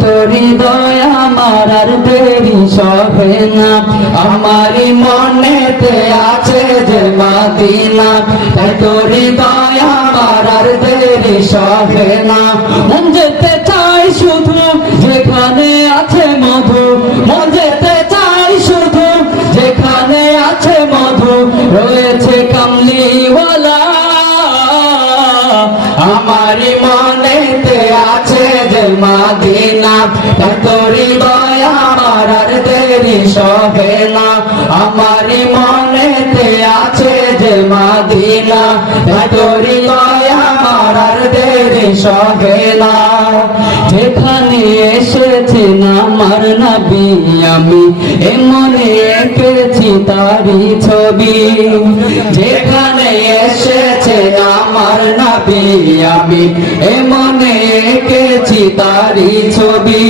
তোর আমার আর দেরি সহে না। আমারই মনেতে আছে যে মাদিনা তোর হৃদয় আমার আর দেরি সহে না। মন যেতে চাই শুধু যেখানে আছে মধু, মন যেতে চাই শুধু যেখানে আছে মধু, রয়েছে কামলিওয়ালা। আছে যে দয়া আমার আর দেরি সহে না। আমারই মনেতে আছে যে মাদিনা। তোরি আমার দেরি সহে না। যেখানে এসেছে না আমার নবী আমি, এমনে এঁকেছি তারি ছবি। যেখানে এসেছে আমার নবী আমি, এমনে তারি ছবি।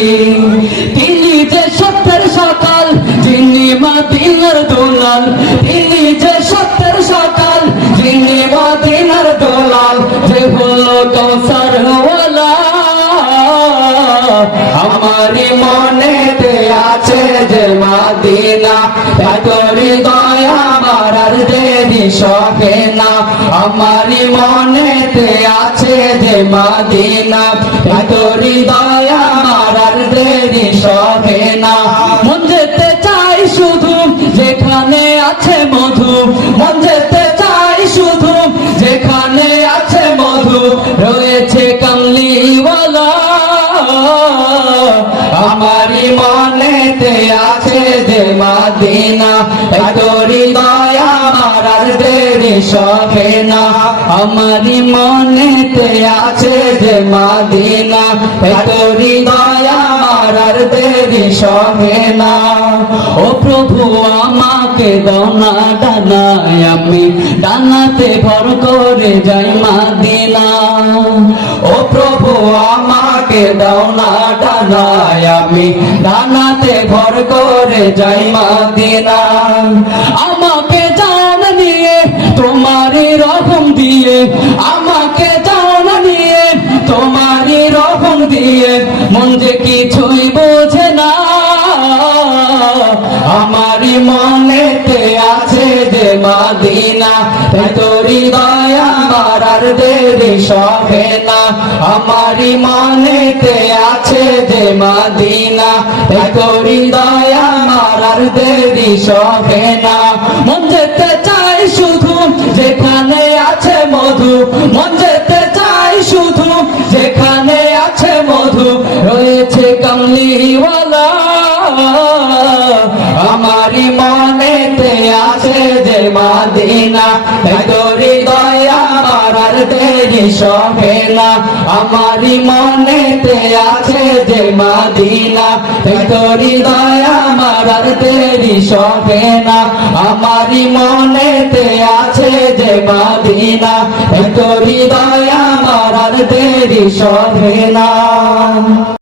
তিনি যে সত্যের সকাল, যিনি মাদিনার দোলাল। তিনি যে সত্যের সকাল, যিনি মাদিনার দোলাল। যে হলো কৌসার আমারি মনেতে আছে যে মাদিনা। তোরি দয়া আমার দেরি সহে আমারি মনেতে আছে যে মাদিনা তোরি দয়া আমার দেরি সহে না। মন যেতে চাই শুধু যেখানে আছে মধু, মন যেতে চাই শুধু যেখানে আছে মধু, রয়েছে কামলিওয়ালা। আমারি দেরি না আমারি মনেতে আছে যে মাদিনা তোরি দয়া দেরি সহে না ও প্রভু আমাকে দনা ডানায় আমি ডানাতে ভর করে যাই মাদিনা ও প্রভু আমাকে দনা ডানায় আমি ডানাতে ভর করে যাই মাদিনা আমাকে আমাকে জান নিয়ে, তোমারই রকম দিয়ে। মন যে কিছুই বোঝে না, আমারই মনেতে আছে যে মাদিনা। তোরি দয়া আর দেরি সহে না, আমারই মনেতে আছে যে মাদিনা। তোরি দয়া আর দেরি সহে না মন যেতে চাই শুধু, যেখানে আছে মধু, রয়েছে কামলিওয়ালা। আমারি মনেতে আছে যে মাদিনা তোরি দয়া আমার দেরি সহে না। আমারি মনেতে আছে যে মাদিনা তোরি দয়া আমার দেরি সহে না। আমারি মনেতে আছে যে মাদিনা তোরি দয়া মারার দেরি সহে না।